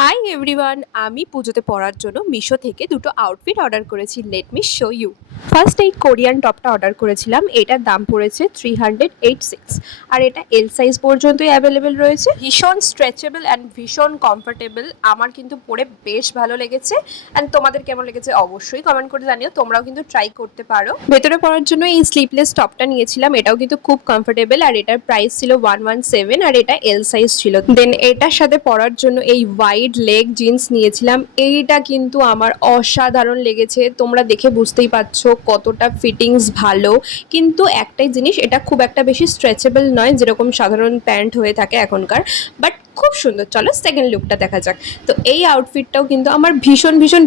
Hi everyone, আমি পুজোতে পরার জন্য মিশো থেকে দুটো আউটফিট অর্ডার করেছি। Let me show you. First এই কোরিয়ান টপটা অর্ডার করেছিলাম। এটার দাম পড়েছে 386 আর এটা এল সাইজ পর্যন্তই অ্যাভেলেবেল রয়েছে। ভীষণ স্ট্রেচেবল অ্যান্ড ভীষণ কমফোর্টেবল। আমার কিন্তু পরে বেশ ভালো লেগেছে। অ্যান্ড তোমাদের কেমন লেগেছে অবশ্যই কমেন্ট করে জানিও। তোমরাও কিন্তু ট্রাই করতে পারো। ভেতরে পরার জন্য এই স্লিভলেস টপটা নিয়েছিলাম। এটাও কিন্তু খুব কমফোর্টেবল আর এটার প্রাইস ছিল 117 আর এটা এল সাইজ ছিল। দেন এটার সাথে পরার জন্য এই ওয়াইড লেগ জিন্স নিয়েছিলাম। এইটা কিন্তু আমার অসাধারণ লেগেছে। তোমরা দেখে বুঝতেই পারছো কতটা ফিটিংস ভালো। কিন্তু একটাই জিনিস, এটা খুব একটা বেশি স্ট্রেচেবল নয় যেরকম সাধারণ প্যান্ট হয়ে থাকে এখনকার। বাট খুব সুন্দর। চলো সেকেন্ড লুকটা দেখা যাক। তো এই আউটফিটটাও কিন্তু আমার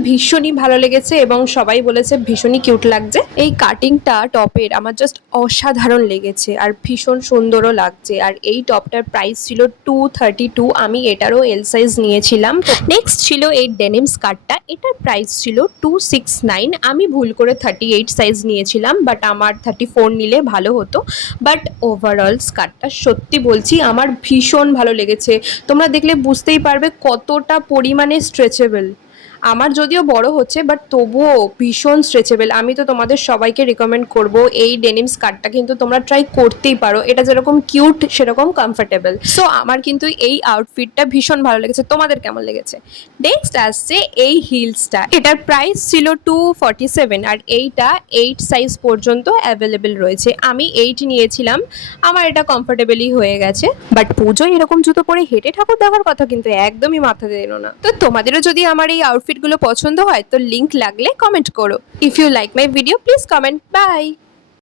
ভীষণই ভালো লেগেছে এবং সবাই বলেছে ভীষণই কিউট লাগছে। এই কাটিংটা টপের আমার জাস্ট অসাধারণ লেগেছে আর ভীষণ সুন্দরও লাগছে। আর এই টপটার প্রাইস ছিল 232। আমি এটারও এল সাইজ নিয়েছিলাম। নেক্সট ছিল এই ডেনিম স্কার্টটা। এটার প্রাইস ছিল 269। আমি ভুল করে 38 সাইজ নিয়েছিলাম, বাট আমার 34 নিলে ভালো হতো। বাট ওভারঅল স্কার্টটা সত্যি বলছি আমার ভীষণ ভালো লেগেছে। তোমরা দেখলে বুঝতেই পারবে কতটা পরিমাণে স্ট্রেচেবল। আমার যদিও বড় হচ্ছে বাট তবুও ভীষণ স্ট্রেচেবল। আমি তো তোমাদের সবাইকে রিকমেন্ড করব এই ডেনিম স্কার্টটা কিন্তু তোমরা ট্রাই করতেই পারো। এটা যেরকম কিউট সেরকম কমফোর্টেবল। সো আমার কিন্তু এই আউটফিটটা ভীষণ ভালো লেগেছে। তোমাদের কেমন লেগেছে? নেক্সট আসছে এই হিলসটা। এটার প্রাইস ছিল 247 আর এইটা 8 সাইজ পর্যন্ত অ্যাভেলেবেল রয়েছে। আমি 8 নিয়েছিলাম। আমার এটা কমফোর্টেবলই হয়ে গেছে। বাট পুজোয় এরকম জুতো পরে হেঁটে ঠাকুর দেখার কথা কিন্তু একদমই মাথাতে এলো না। তো তোমাদেরও যদি আমার এই আউটফিটগুলো পছন্দ হয় তো লিংক লাগলে কমেন্ট করো। If you like my video please comment. By.